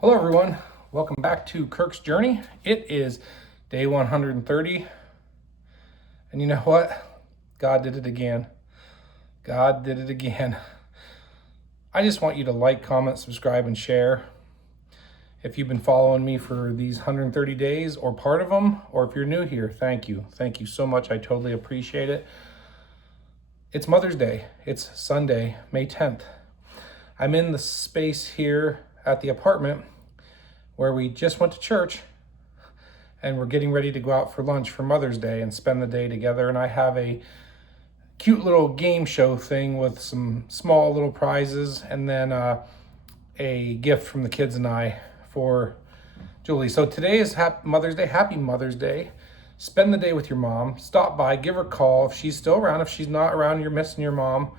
Hello everyone, welcome back to Kirk's Journey. It is day 130, and you know what? God did it again. God did it again. I just want you to like, comment, subscribe, and share. If you've been following me for these 130 days or part of them, or if you're new here, thank you. Thank you so much. I totally appreciate it. It's Mother's Day. It's Sunday, May 10th. I'm in the space here at the apartment where we just went to church and we're getting ready to go out for lunch for Mother's Day and spend the day together. And I have a cute little game show thing with some small little prizes and then a gift from the kids and I for Julie. So today is Mother's Day. Happy Mother's Day. Spend the day with your mom. Stop by, give her a call. If she's still around, if she's not around, you're missing your mom,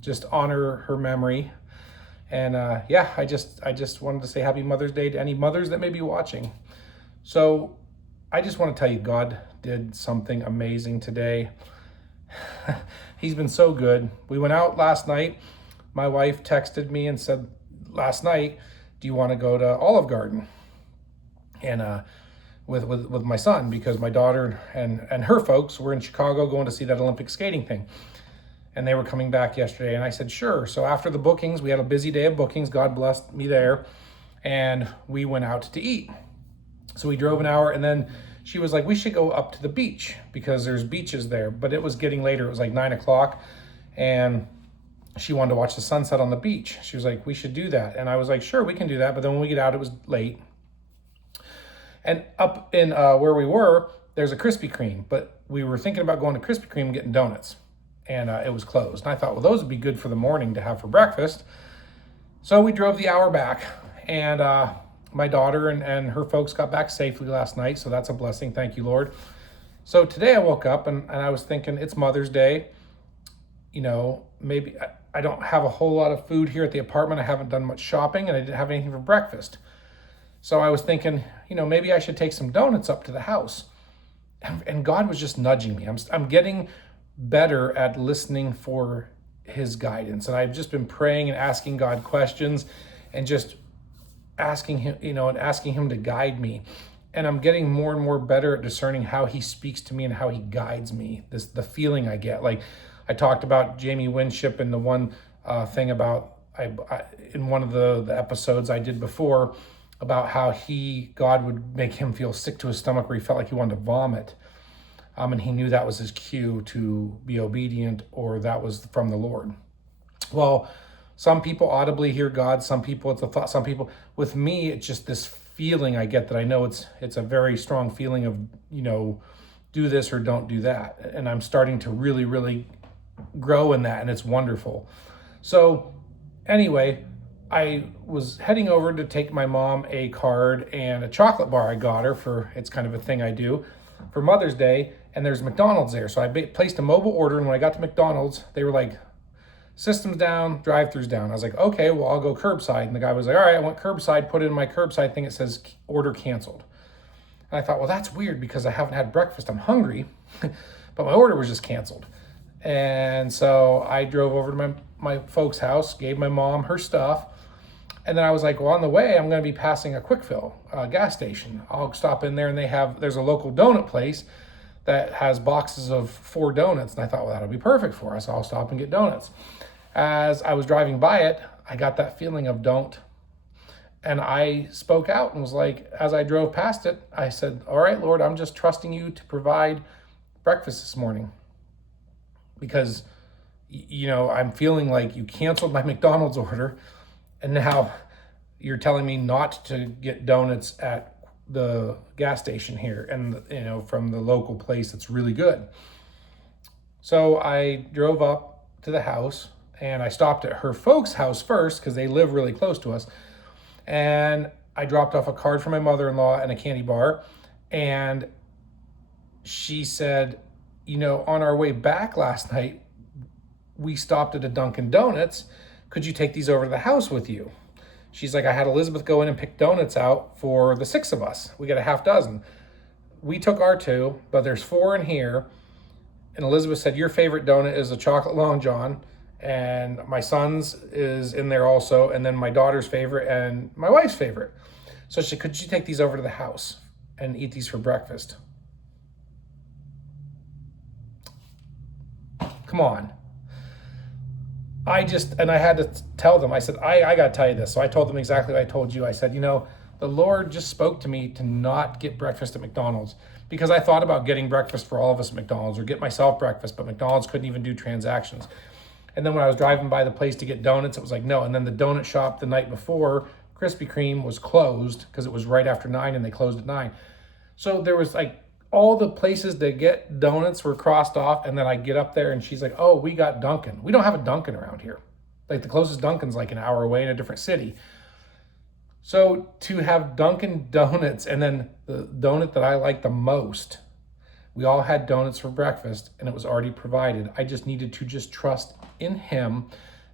just honor her memory. And I just wanted to say happy Mother's Day to any mothers that may be watching. So I just want to tell you, God did something amazing today. He's been so good. We went out last night. My wife texted me and said last night, do you want to go to Olive Garden? And with my son, because my daughter and her folks were in Chicago going to see that Olympic skating thing. And they were coming back yesterday, and I said, sure. So after the bookings, we had a busy day of bookings. God blessed me there. And we went out to eat. So we drove an hour, and then she was like, we should go up to the beach because there's beaches there. But it was getting later. It was like 9 o'clock, and she wanted to watch the sunset on the beach. She was like, we should do that. And I was like, sure, we can do that. But then when we get out, it was late. And up in where we were, there's a Krispy Kreme. But we were thinking about going to Krispy Kreme and getting donuts. And it was closed. And I thought, well, those would be good for the morning to have for breakfast. So we drove the hour back, and my daughter and her folks got back safely last night. So that's a blessing. Thank you, Lord. So today I woke up and I was thinking, it's Mother's Day. Maybe I don't have a whole lot of food here at the apartment. I haven't done much shopping, and I didn't have anything for breakfast. So I was thinking, maybe I should take some donuts up to the house. And God was just nudging me. I'm getting better at listening for his guidance. And I've just been praying and asking God questions and just asking him, asking him to guide me. And I'm getting more and more better at discerning how he speaks to me and how he guides me. The feeling I get. Like I talked about Jamie Winship and the one thing about, in one of the episodes I did before, about how God would make him feel sick to his stomach where he felt like he wanted to vomit. And he knew that was his cue to be obedient, or that was from the Lord. Well, some people audibly hear God, some people it's a thought, some people, with me, it's just this feeling I get that I know it's a very strong feeling of, do this or don't do that. And I'm starting to really, really grow in that, and it's wonderful. So anyway, I was heading over to take my mom a card and a chocolate bar I got her it's kind of a thing I do for Mother's Day. And there's McDonald's there. So I placed a mobile order, and when I got to McDonald's, they were like, systems down, drive-thrus down. I was like, okay, well, I'll go curbside. And the guy was like, all right, I went curbside, put it in my curbside thing. It says order canceled. And I thought, well, that's weird because I haven't had breakfast. I'm hungry, but my order was just canceled. And so I drove over to my folks' house, gave my mom her stuff. And then I was like, well, on the way, I'm going to be passing a quick fill gas station. I'll stop in there, and there's a local donut place that has boxes of 4 donuts. And I thought, well, that'll be perfect for us. I'll stop and get donuts. As I was driving by it, I got that feeling of don't. And I spoke out and was like, as I drove past it, I said, all right, Lord, I'm just trusting you to provide breakfast this morning. Because, I'm feeling like you canceled my McDonald's order. And now you're telling me not to get donuts at the gas station here, and from the local place that's really good. So I drove up to the house, and I stopped at her folks' house first because they live really close to us. And I dropped off a card for my mother-in-law and a candy bar. And she said, on our way back last night, we stopped at a Dunkin' Donuts. Could you take these over to the house with you? She's like, I had Elizabeth go in and pick donuts out for the 6 of us. We got a half dozen. We took our 2, but there's 4 in here. And Elizabeth said, your favorite donut is a chocolate Long John. and my son's is in there also, and then my daughter's favorite and my wife's favorite. So she said, could you take these over to the house and eat these for breakfast? Come on. I had to tell them, I said, I got to tell you this. So I told them exactly what I told you. I said, the Lord just spoke to me to not get breakfast at McDonald's, because I thought about getting breakfast for all of us at McDonald's or get myself breakfast, but McDonald's couldn't even do transactions. And then when I was driving by the place to get donuts, it was like, no. And then the donut shop the night before, Krispy Kreme, was closed because it was right after 9 and they closed at 9. So there was like all the places to get donuts were crossed off. And then I get up there and she's like, oh, we got Dunkin'. We don't have a Dunkin' around here. Like the closest Dunkin's like an hour away in a different city. So to have Dunkin' Donuts, and then the donut that I like the most, we all had donuts for breakfast and it was already provided. I just needed to just trust in him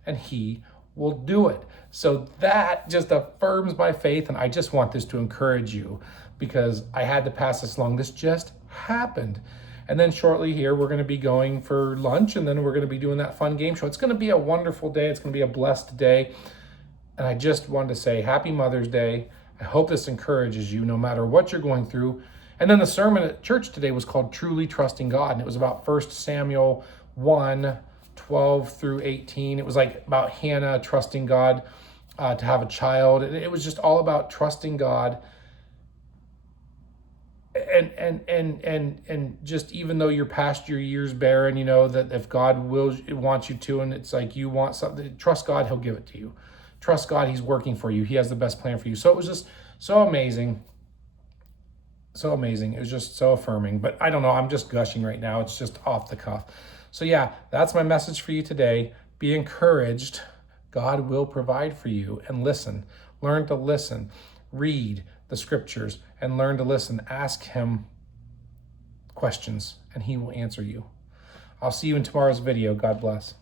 and he will do it. So that just affirms my faith, and I just want this to encourage you because I had to pass this along. This just happened. And then shortly here, we're going to be going for lunch, and then we're going to be doing that fun game show. It's going to be a wonderful day. It's going to be a blessed day. And I just wanted to say Happy Mother's Day. I hope this encourages you no matter what you're going through. And then the sermon at church today was called Truly Trusting God. And it was about 1 Samuel 1:12 through 18. It was like about Hannah trusting God to have a child. It was just all about trusting God. And just even though you're past your years barren, that if God wants you to, and it's like you want something, trust God, he'll give it to you. Trust God, he's working for you. He has the best plan for you. So it was just so amazing. So amazing. It was just so affirming. But I don't know, I'm just gushing right now. It's just off the cuff. So yeah, that's my message for you today. Be encouraged. God will provide for you. And listen. Learn to listen. Read the scriptures and learn to listen. Ask him questions and he will answer you. I'll see you in tomorrow's video. God bless.